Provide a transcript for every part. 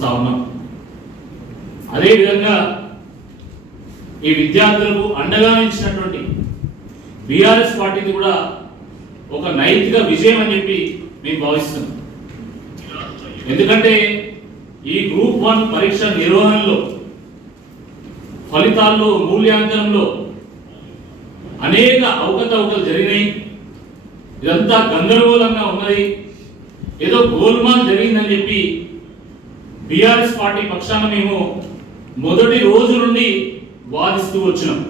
చూస్తా ఉన్నాం అదేవిధంగా ఈ విద్యార్థులకు అండగా నిలిచినటువంటి బీఆర్ఎస్ పార్టీని కూడా ఒక నైతిక విజయం అని చెప్పి మేము భావిస్తున్నాం. ఎందుకంటే ఈ గ్రూప్ వన్ పరీక్ష నిర్వహణలో ఫలితాల్లో మూల్యాంకనంలో అనేక అవకతవకలు జరిగినాయి. ఇదంతా గందరగోళంగా ఉన్నది. ఏదో గోల్మాల్ జరిగిందని చెప్పి బీఆర్ఎస్ పార్టీ పక్షాన మేము మొదటి రోజు నుండి వాదిస్తూ వచ్చినాం.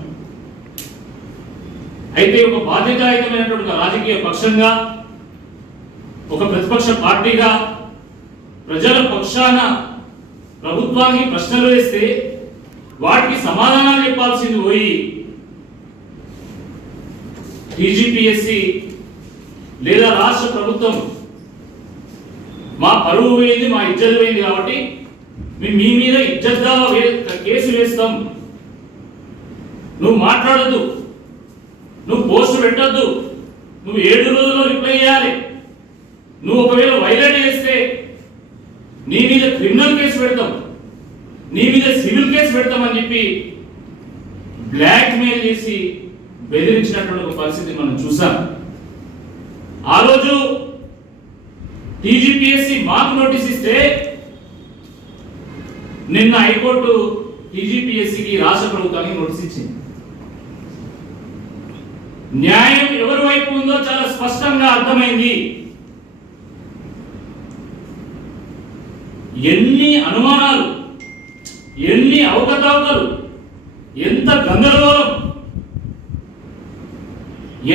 అయితే ఒక బాధ్యతాయుతమైనటువంటి ఒక రాజకీయ పక్షంగా ఒక ప్రతిపక్ష పార్టీగా ప్రజల పక్షాన ప్రభుత్వానికి ప్రశ్నలు వేస్తే వాటికి సమాధానాలు చెప్పాల్సింది పోయి టీజీపీఎస్సి లేదా రాష్ట్ర ప్రభుత్వం మా పరువు పోయింది మా ఇజ్జత్ పోయింది కాబట్టి మేము మీ మీద ఇజ్జత్గా కేసు వేస్తాం. నువ్వు మాట్లాడద్దు. నువ్వు పోస్ట్ పెట్టద్దు. నువ్వు ఏడు రోజుల్లో రిప్లై చేయాలి. నువ్వు ఒకవేళ వైలెట్ చేస్తే నీ మీద క్రిమినల్ కేసు పెడతాం. నీ మీద సివిల్ కేసు పెడతామని చెప్పి బ్లాక్ మెయిల్ చేసి బెదిరించినటువంటి ఒక పరిస్థితి మనం చూసాం. ఆ రోజు టీజీపీఎస్సి మాకు నోటీస్ ఇస్తే నిన్న హైకోర్టు టీజీపీఎస్సికి రాష్ట్ర ప్రభుత్వానికి నోటీస్ ఇచ్చింది. న్యాయం ఎవరి వైపు ఉందో చాలా స్పష్టంగా అర్థమైంది. ఎన్ని అనుమానాలు ఎన్ని అవకతవకలు ఎంత గందరగోళం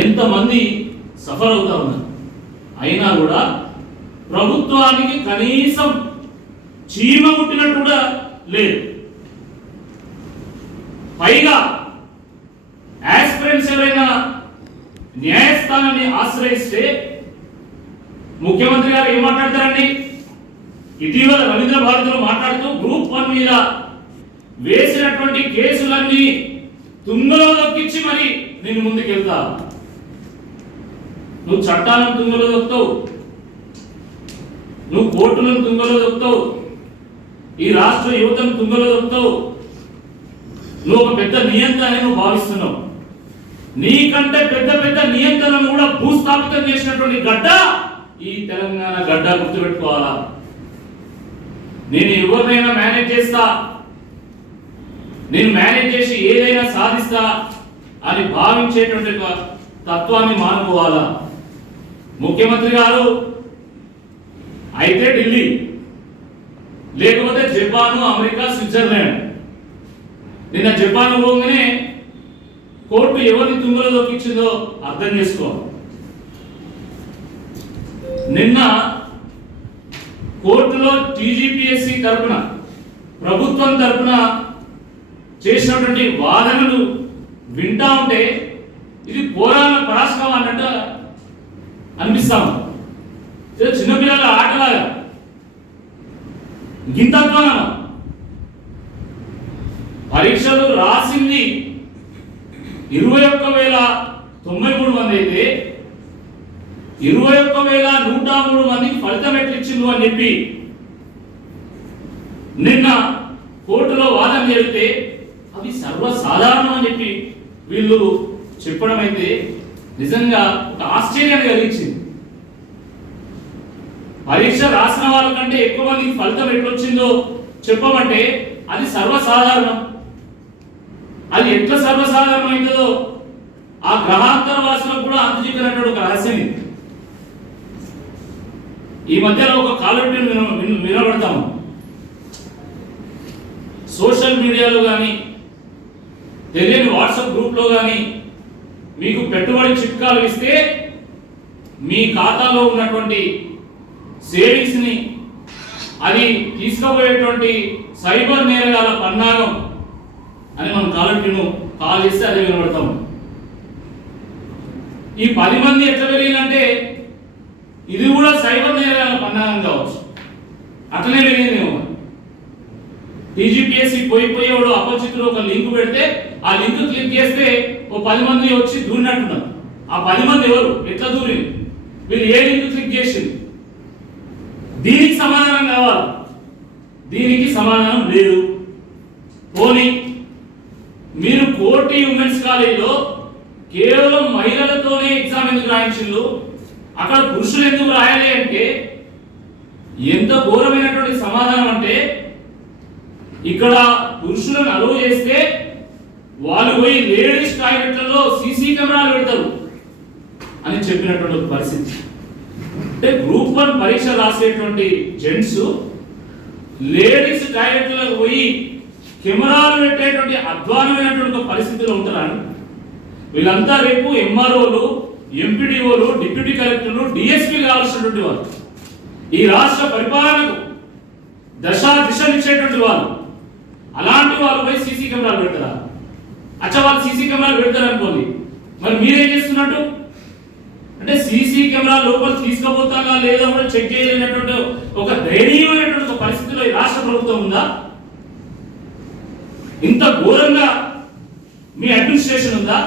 ఎంతమంది సఫర్ అవుతా ఉన్నారు. అయినా కూడా ప్రభుత్వానికి కనీసం చీమ ముట్టినట్టు కూడా లేదు. పైగా యాస్పిరెంట్స్ ఎవరైనా న్యాయస్థానాన్ని ఆశ్రయిస్తే ముఖ్యమంత్రి గారు ఏం మాట్లాడతారండి? ఇటీవల రవీంద్ర భారతిలో మాట్లాడుతూ గ్రూప్ వన్ మీద వేసినటువంటి కేసులన్నీ తుంగలో దొక్కించి మరి నేను ముందుకెళ్తా. నువ్వు చట్టాలను తుంగలో దొక్కుతావు. నువ్వు కోర్టులను తుంగలో చెప్తావు ఈ రాష్ట్ర యువతను తుంగలో దొక్కుతావు నువ్వు ఒక పెద్ద నియంత్రణ అని నువ్వు భావిస్తున్నావు. నీకంటే పెద్ద పెద్ద నియంత్రణను కూడా భూస్థాపితం చేసినటువంటి గడ్డ ఈ తెలంగాణ గడ్డ గుర్తుపెట్టుకోవాలా? నేను ఎవరినైనా మేనేజ్ చేస్తా? నేను మేనేజ్ చేసి ఏదైనా సాధిస్తా అని భావించేటువంటి తత్వాన్ని మానుకోవాలా? ముఖ్యమంత్రి గారు అయితే ఢిల్లీ లేకపోతే జపాన్ అమెరికా స్విట్జర్లాండ్. నిన్న జపాన్ పోగానే కోర్టు ఎవరిని తుంగలో దొక్కించిందో అర్థం చేసుకో. నిన్న కోర్టులో టీజీపీఎస్సి తరపున ప్రభుత్వం తరపున చేసినటువంటి వాదనలు వింటా ఉంటే ఇది పోరాల పరాశకం అన్నట్టు అనిపిస్తాం చిన్న చిన్నపిల్లల ఆటలాగా గింతత్వనం పరీక్షలు రాసింది ఇరవై ఒక్క వేల తొంభై మూడు మంది అయితే ఇరవై ఒక్క వేల నూట మూడు మందికి ఫలితం ఎట్లిచ్చిందో అని చెప్పి నిన్న కోర్టులో వాదన జరిగితే అవి సర్వసాధారణం అని చెప్పి వీళ్ళు చెప్పడం అయితే నిజంగా ఒక ఆశ్చర్యాన్ని కలిగించింది. పరీక్ష రాసిన వాళ్ళకంటే ఎక్కువ మందికి ఫలితం ఎట్లొచ్చిందో చెప్పమంటే అది సర్వసాధారణం. అది ఎట్లా సర్వసాధారణం అవుతుందో ఆ గ్రహాంతర వాసులకు కూడా అందజెప్పినటువంటి ఒక రహస్యం ఇది ఈ మధ్యలో ఒక కాలర్ వినబడతాము సోషల్ మీడియాలో కానీ తెలియని వాట్సాప్ గ్రూప్లో కానీ మీకు పెట్టుబడి చిట్కాలు ఇస్తే మీ ఖాతాలో ఉన్నటువంటి సేవింగ్స్ని అది తీసుకుపోయేటువంటి సైబర్ నేరగాల పన్నాగం అని మనం కాలంటిను కాల్ చేస్తే అదే వినబడతాం. ఈ పది మంది ఎట్లా పెరిగిందంటే ఇది కూడా సైబర్ నేరగాల పన్నాగం కావచ్చు. అట్లనే పెరిగిందేమో డీజీపీఎస్సి పోయి పోయేవాడు అపరిచితుడు ఒక లింక్ పెడితే ఆ లింక్ క్లిక్ చేస్తే ఓ పది మంది వచ్చి దూరినట్టున్నారు. ఆ పది మంది ఎవరు? ఎట్లా దూరింది వీళ్ళు ఏ లింక్ క్లిక్ చేసింది దీనికి సమాధానం కావాలి. దీనికి సమాధానం లేదు. పోనీ మీరు కోటి ఉమెన్స్ కాలేజీలో కేవలం మహిళలతోనే ఎగ్జామ్ ఎందుకు రాయించిండ్రు? అక్కడ పురుషులు ఎందుకు రాయాలి అంటే ఎంత ఘోరమైనటువంటి సమాధానం అంటే ఇక్కడ పురుషులను అలవ్ చేస్తే వాళ్ళు పోయి లేడీస్ టాయిలెట్లలో సీసీ కెమెరాలు పెడతారు అని చెప్పినటువంటి పరిస్థితి. అంటే గ్రూప్ వన్ పరీక్ష రాసేటువంటి జెంట్స్ లేడీస్ టాయిలెట్లకు పోయి కెమెరాలు పెట్టేటువంటి అధ్వానమైనటువంటి పరిస్థితిలో ఉంటారా వీళ్ళంతా రేపు ఎంఆర్ఓలు ఎంపీడీఓలు డిప్యూటీ కలెక్టర్లు డిఎస్పీ కావాల్సినటువంటి వాళ్ళు. ఈ రాష్ట్ర పరిపాలనకు దశ దిశనిచ్చేటువంటి వాళ్ళు. అలాంటి వాళ్ళు పోయి సీసీ కెమెరాలు పెడతారా? అచ్చా వాళ్ళు సీసీ కెమెరాలు పెడతారు అనుకోండి మరి మీరేం చేస్తున్నట్టు? అంటే సీసీ కెమెరా లోపల తీసుకుపోతాగా లేదా కూడా చెక్ చేయలేనటువంటి ఒక దయనీయమైనటువంటి ఒక పరిస్థితిలో ఈ రాష్ట్ర ప్రభుత్వం ఉందా? ఇంత ఘోరంగా మీ అడ్మినిస్ట్రేషన్ ఉందా?